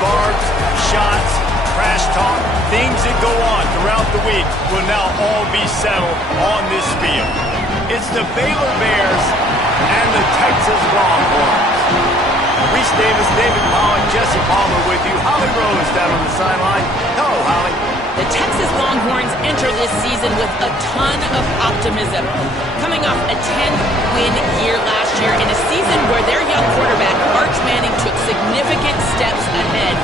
barbs, shots, trash talk, things that go on throughout the week will now all be settled on this field. It's the Baylor Bears and the Texas Longhorns. Reese Davis, David Pollock, Jesse Palmer with you. Holly Rose down on the sideline. Hello, Holly. The Texas Longhorns enter this season with a ton of optimism. Coming off a 10-win year last year in a season where their young quarterback, Arch Manning, took significant steps ahead.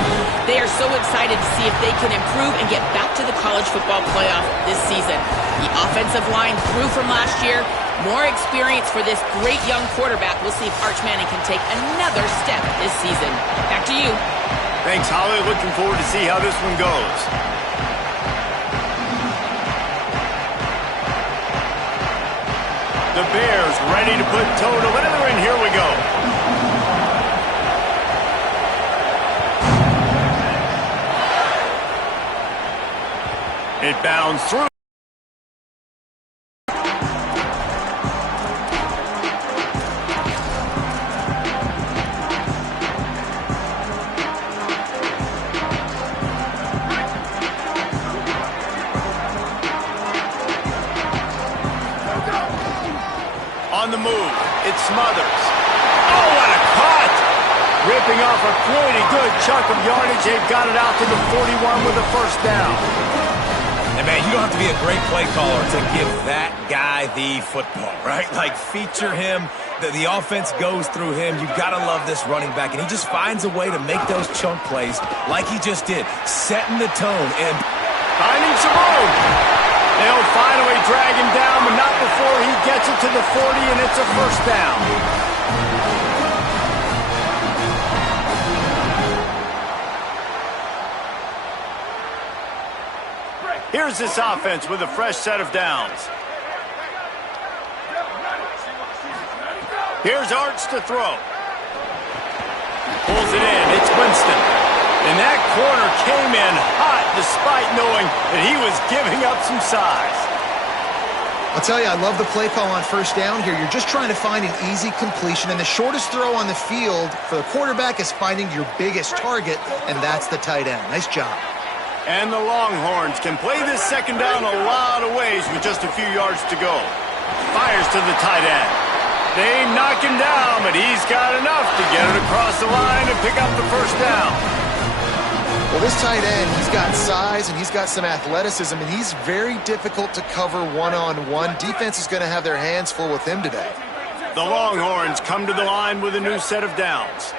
They are so excited to see if they can improve and get back to the college football playoff this season. The offensive line grew from last year. More experience for this great young quarterback. We'll see if Arch Manning can take another step this season. Back to you. Thanks, Holly. Looking forward to see how this one goes. The Bears ready to put toe to leather, and here we go. It bounds through. On the move, it smothers. Oh, what a cut! Ripping off a pretty good chunk of yardage. They've got it out to the 41 with a first down. And, man, you don't have to be a great play caller to give that guy the football, right? Like, feature him. The offense goes through him. You've got to love this running back. And he just finds a way to make those chunk plays like he just did, setting the tone and finding some room. They'll finally drag him down, but not before he gets it to the 40, and it's a first down. Here's this offense with a fresh set of downs. Here's Arch to throw. Pulls it in. It's Winston. And that corner came in hot despite knowing that he was giving up some size. I'll tell you, I love the play call on first down here. You're just trying to find an easy completion, and the shortest throw on the field for the quarterback is finding your biggest target, and that's the tight end. Nice job. And the Longhorns can play this second down a lot of ways with just a few yards to go. Fires to the tight end. They knock him down, but he's got enough to get it across the line and pick up the first down. Well, this tight end, he's got size and he's got some athleticism, and he's very difficult to cover one-on-one. Defense is going to have their hands full with him today. The Longhorns come to the line with a new set of downs.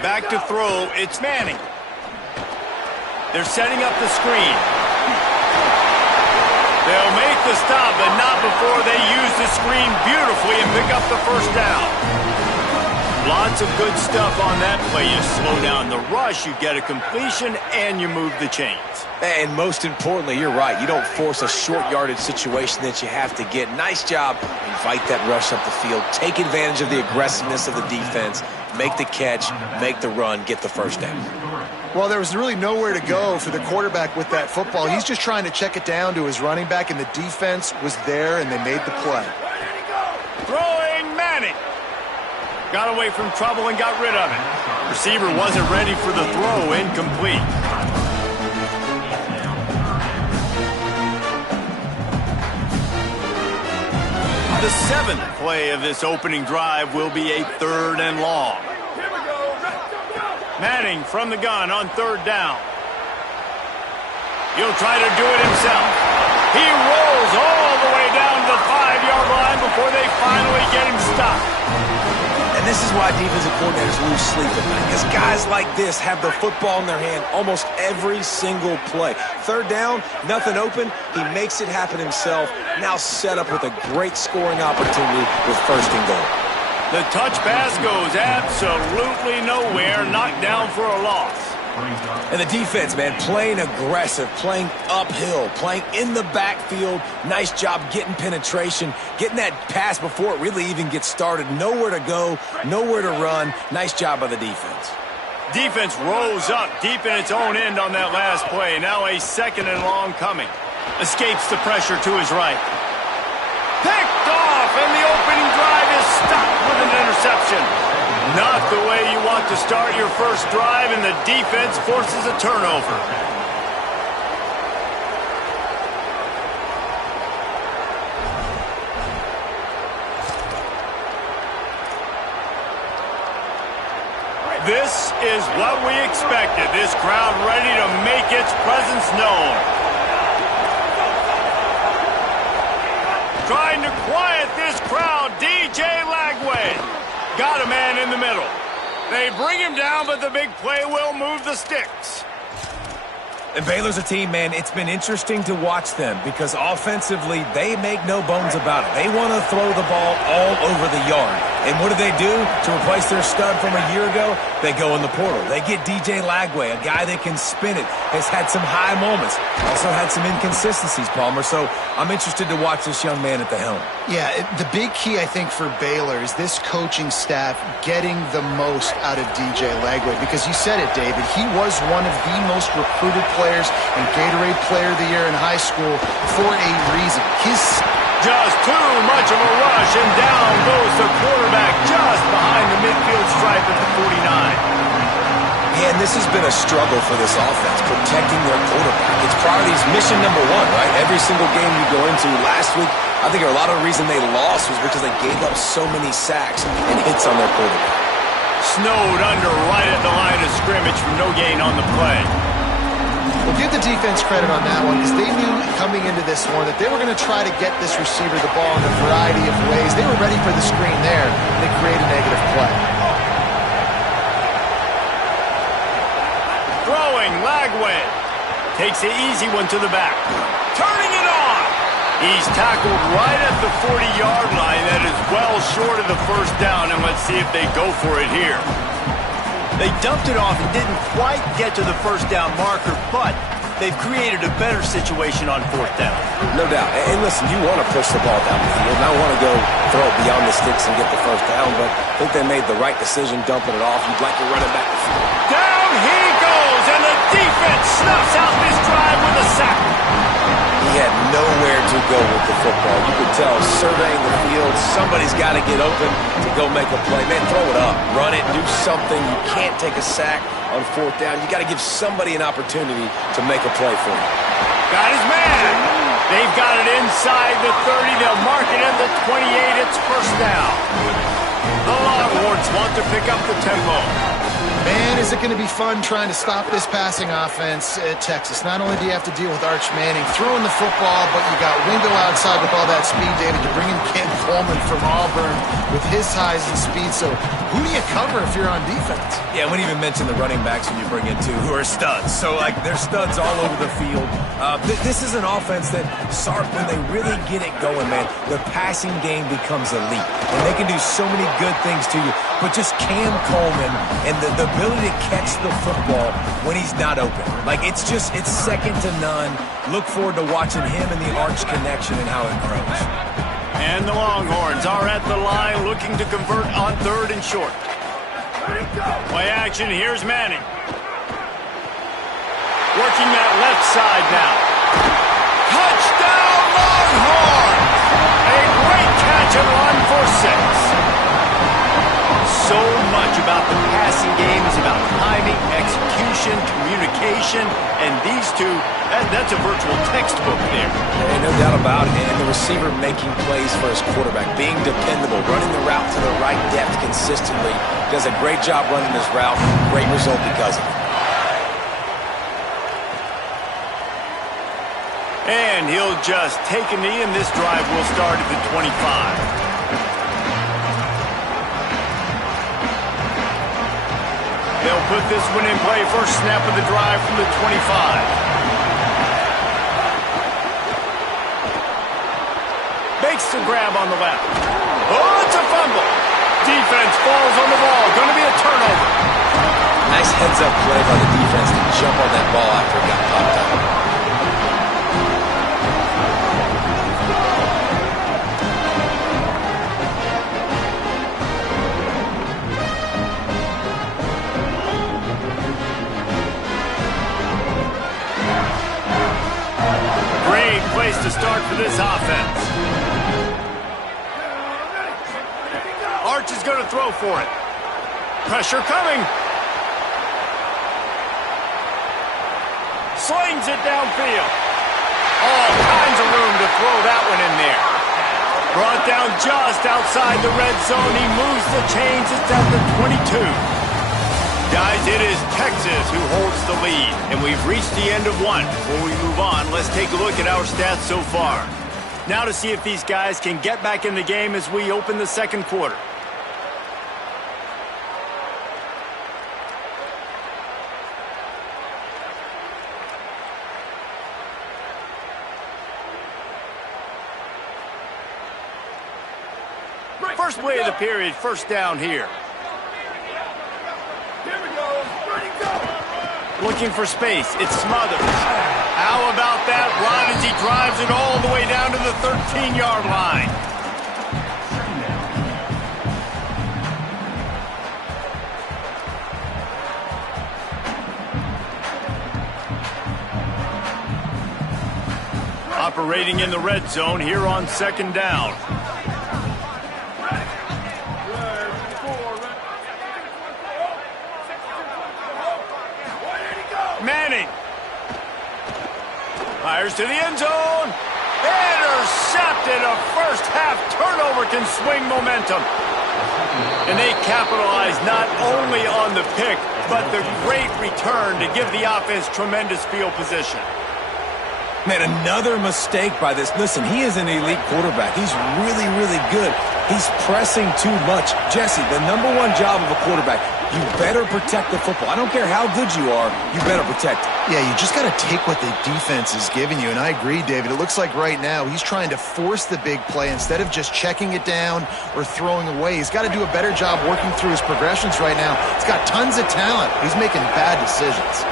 Back to throw, it's Manning. They're setting up the screen. They'll make the stop, but not before they use the screen beautifully and pick up the first down. Lots of good stuff on that play. You slow down the rush, you get a completion, and you move the chains. And most importantly, you're right. You don't force a short yardage situation that you have to get. Nice job. Invite that rush up the field. Take advantage of the aggressiveness of the defense. Make the catch, make the run, get the first down. Well, there was really nowhere to go for the quarterback with that football. He's just trying to check it down to his running back, and the defense was there, and they made the play. Throwing Manning. Got away from trouble and got rid of it. Receiver wasn't ready for the throw, incomplete. The seventh play of this opening drive will be a third and long. Manning from the gun on third down. He'll try to do it himself. He rolls all the way down to the 5-yard line before they finally get him stopped. And this is why defensive coordinators lose sleep at night, because guys like this have the football in their hand almost every single play. Third down, nothing open. He makes it happen himself. Now set up with a great scoring opportunity with first and goal. The touch pass goes absolutely nowhere, knocked down for a loss. And the defense, man, playing aggressive, playing uphill, playing in the backfield. Nice job getting penetration, getting that pass before it really even gets started. Nowhere to go, nowhere to run. Nice job by the defense. Defense rose up deep in its own end on that last play. Now a second and long coming. Escapes the pressure to his right. Picked off, and the opening drive is stopped with an interception. Not the way you want to start your first drive, and the defense forces a turnover. This is what we expected. This crowd ready to make its presence known. Trying to quiet this crowd, DJ Lagway. Got a man in the middle. They bring him down, but the big play will move the sticks. And Baylor's a team, man, it's been interesting to watch them because offensively, they make no bones about it. They want to throw the ball all over the yard. And what do? To replace their stud from a year ago, they go in the portal. They get DJ Lagway, a guy that can spin it, has had some high moments, also had some inconsistencies, Palmer. So I'm interested to watch this young man at the helm. Yeah, the big key, I think, for Baylor is this coaching staff getting the most out of DJ Lagway, because you said it, David. He was one of the most recruited players and Gatorade Player of the Year in high school for a reason. Just too much of a rush, and down goes the quarterback just behind the midfield stripe at the 49. Yeah, and this has been a struggle for this offense, protecting their quarterback. It's priorities mission number one, right? Every single game you go into last week, I think a lot of the reason they lost was because they gave up so many sacks and hits on their quarterback. Snowed under right at the line of scrimmage for no gain on the play. Well, give the defense credit on that one, because they knew coming into this one that they were going to try to get this receiver the ball in a variety of ways. They were ready for the screen there, and they create a negative play. Throwing, Lagway. Takes the easy one to the back. Turning it on. He's tackled right at the 40-yard line. That is well short of the first down, and let's see if they go for it here. They dumped it off and didn't quite get to the first down marker, but they've created a better situation on fourth down. No doubt. And listen, you want to push the ball down the field. Not want to go throw it beyond the sticks and get the first down, but I think they made the right decision dumping it off. You'd like to run it back the field. Down he goes, and the defense snuffs out this drive with a sack. He had nowhere to go with the football. You could tell, surveying the field, somebody's got to get open to go make a play. Man, throw it up, run it, do something. You can't take a sack on fourth down. You got to give somebody an opportunity to make a play for him. Got his man. They've got it inside the 30. They'll mark it at the 28. It's first down. The Longhorns want to pick up the tempo. Man, is it going to be fun trying to stop this passing offense at Texas. Not only do you have to deal with Arch Manning throwing the football, but you got Wingo outside with all that speed, David. You bring in Ken Coleman from Auburn with his size and speed. So who do you cover if you're on defense? Yeah, I wouldn't even mention the running backs when you bring in two who are studs. So, they're studs all over the field. This is an offense that, Sark, when they really get it going, man, the passing game becomes elite. And they can do so many good things to you. But just Cam Coleman and the ability to catch the football when he's not open. It's second to none. Look forward to watching him and the Arch connection and how it grows. And the Longhorns are at the line looking to convert on third and short. Play action, here's Manning. Working that left side now. Touchdown Longhorns! A great catch and run for 6. So much about the passing game is about timing, execution, communication, and these two, that's a virtual textbook there. No doubt about it. And the receiver making plays for his quarterback, being dependable, running the route to the right depth consistently. Does a great job running this route. Great result because of it. And he'll just take a knee, and this drive will start at the 25. They'll put this one in play. First snap of the drive from the 25. Makes the grab on the left. Oh, it's a fumble. Defense falls on the ball. Going to be a turnover. Nice heads-up play by the defense to jump on that ball after it got popped out. Place to start for this offense. going to throw for it. Pressure coming. Slings it downfield. All kinds of room to throw that one in there. Brought down just outside the red zone. He moves the chains. It's at the 22. Guys, it is Texas who holds the lead, and we've reached the end of one. Before we move on, let's take a look at our stats so far. Now to see if these guys can get back in the game as we open the second quarter. First play of the period, first down here. Here we go. Ready, go. Looking for space. It's Smothers. How about that run as he drives it all the way down to the 13-yard line? Operating in the red zone here on second down. Manning. Fires to the end zone. Intercepted. A first-half turnover can swing momentum. And they capitalize not only on the pick, but the great return to give the offense tremendous field position. Man, another mistake by this. Listen, he is an elite quarterback. He's really, really good. He's pressing too much. Jesse, the number one job of a quarterback, you better protect the football. I don't care how good you are, you better protect it. Yeah, you just got to take what the defense is giving you, and I agree, David. It looks like right now he's trying to force the big play instead of just checking it down or throwing away. He's got to do a better job working through his progressions right now. He's got tons of talent. He's making bad decisions.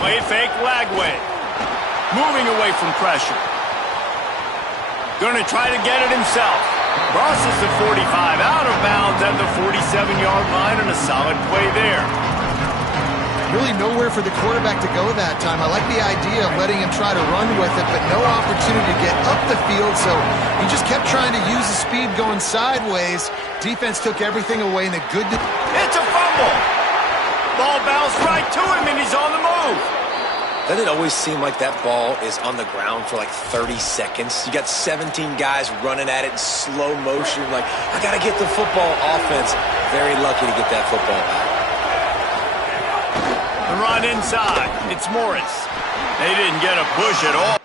Play fake Lagway. Moving away from pressure. Going to try to get it himself. Crosses the 45, out of bounds at the 47-yard line, and a solid play there. Really nowhere for the quarterback to go that time. I like the idea of letting him try to run with it, but no opportunity to get up the field, so he just kept trying to use the speed going sideways. Defense took everything away, and a good... It's a fumble! Ball bounced right to him, and he's on the move. Doesn't it always seem like that ball is on the ground for like 30 seconds? You got 17 guys running at it in slow motion. Like, I got to get the football. Offense, very lucky to get that football back. The run inside. It's Morris. They didn't get a push at all.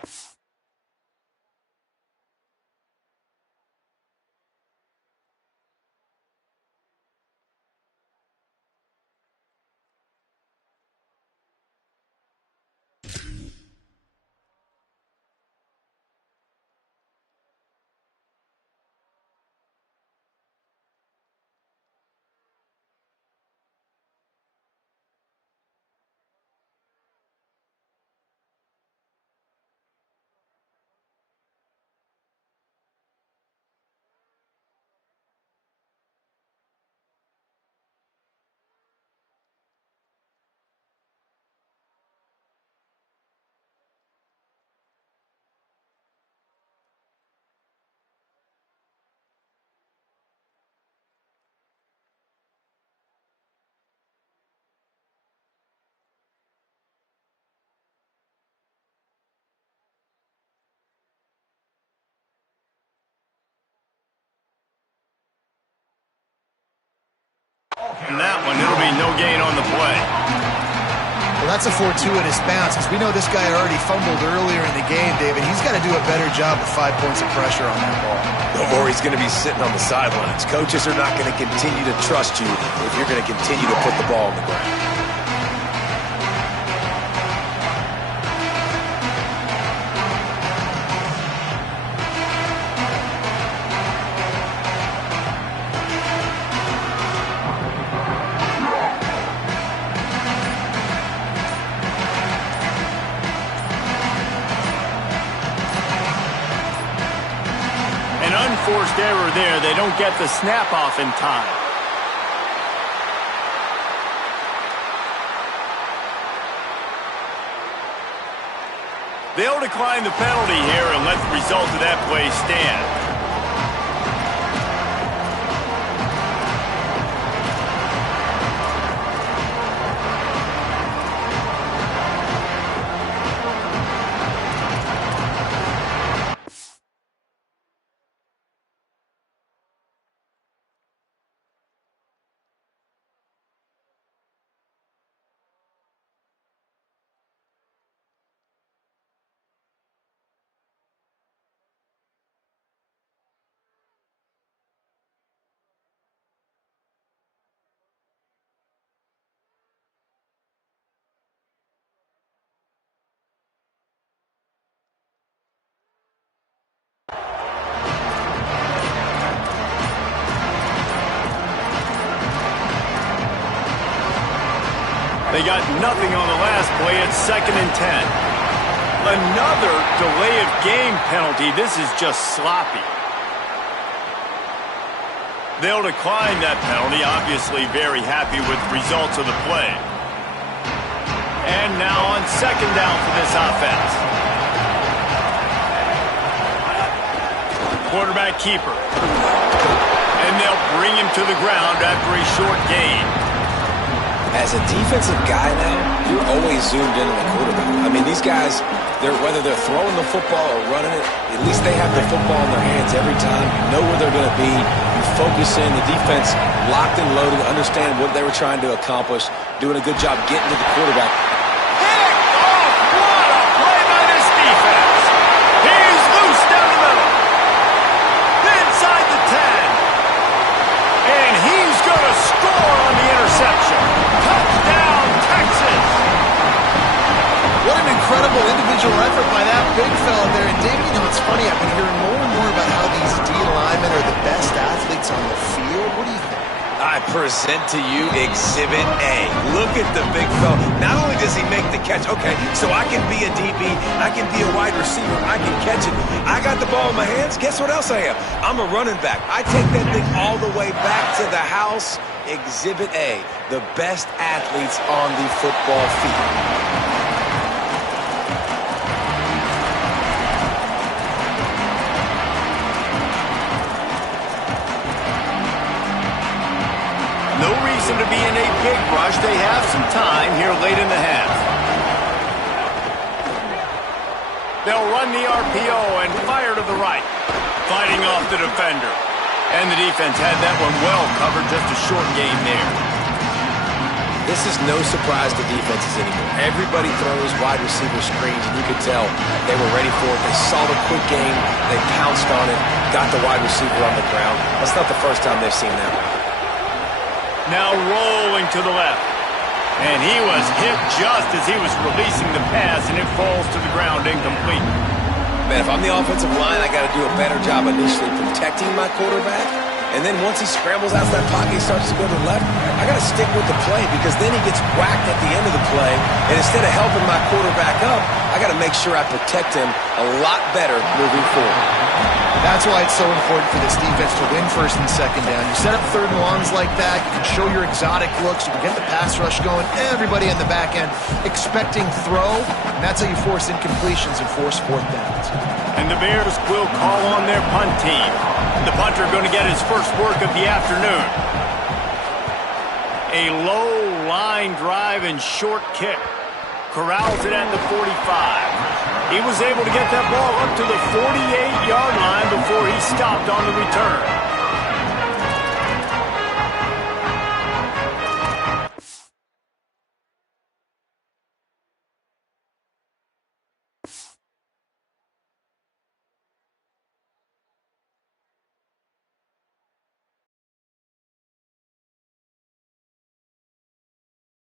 And that one, it'll be no gain on the play. Well, that's a fortuitous bounce, because we know this guy already fumbled earlier in the game, David. He's got to do a better job with 5 points of pressure on that ball. Or he's going to be sitting on the sidelines. Coaches are not going to continue to trust you if you're going to continue to put the ball on the ground. Unforced error there. They don't get the snap off in time. They'll decline the penalty here and let the result of that play stand. They got nothing on the last play. It's 2nd and 10. Another delay of game penalty. This is just sloppy. They'll decline that penalty. Obviously very happy with the results of the play. And now on 2nd down for this offense. Quarterback keeper. And they'll bring him to the ground after a short gain. As a defensive guy now, you're always zoomed in on the quarterback. I mean, these guys, whether they're throwing the football or running it, at least they have the football in their hands every time. You know where they're going to be. You focus in. The defense locked and loaded, understand what they were trying to accomplish, doing a good job getting to the quarterback. Picked off! What a play by this defense! He's loose down the middle. Inside the 10. And he's going to score on the interception. Touchdown, Texas! What an incredible individual effort by that big fella there. And David, you know, it's funny, I've been hearing more and more about how these D linemen are the best athletes on the field. What do you think? I present to you Exhibit A. Look at the big fella. Not only does he make the catch, okay, so I can be a DB, I can be a wide receiver, I can catch it. I got the ball in my hands. Guess what else I am? I'm a running back. I take that thing all the way back to the house. Exhibit A, the best athletes on the football field. No reason to be in a big rush. They have some time here late in the half. They'll run the RPO and fire to the right. Fighting off the defender. And the defense had that one well covered. Just a short gain there. This is no surprise to defenses anymore. Everybody throws wide receiver screens, and you could tell they were ready for it. They saw the quick game. They pounced on it, got the wide receiver on the ground. That's not the first time they've seen that. Now rolling to the left. And he was hit just as he was releasing the pass, and it falls to the ground incomplete. Man, if I'm the offensive line, I got to do a better job initially protecting my quarterback. And then once he scrambles out of that pocket, he starts to go to the left, I got to stick with the play because then he gets whacked at the end of the play. And instead of helping my quarterback up, I got to make sure I protect him a lot better moving forward. That's why it's so important for this defense to win 1st and 2nd down. You set up 3rd and longs like that, you can show your exotic looks, you can get the pass rush going, everybody in the back end expecting throw, and that's how you force incompletions and force 4th downs. And the Bears will call on their punt team. The punter going to get his first work of the afternoon. A low line drive and short kick. Corrals it at the 45. He was able to get that ball up to the 48-yard line before he stopped on the return.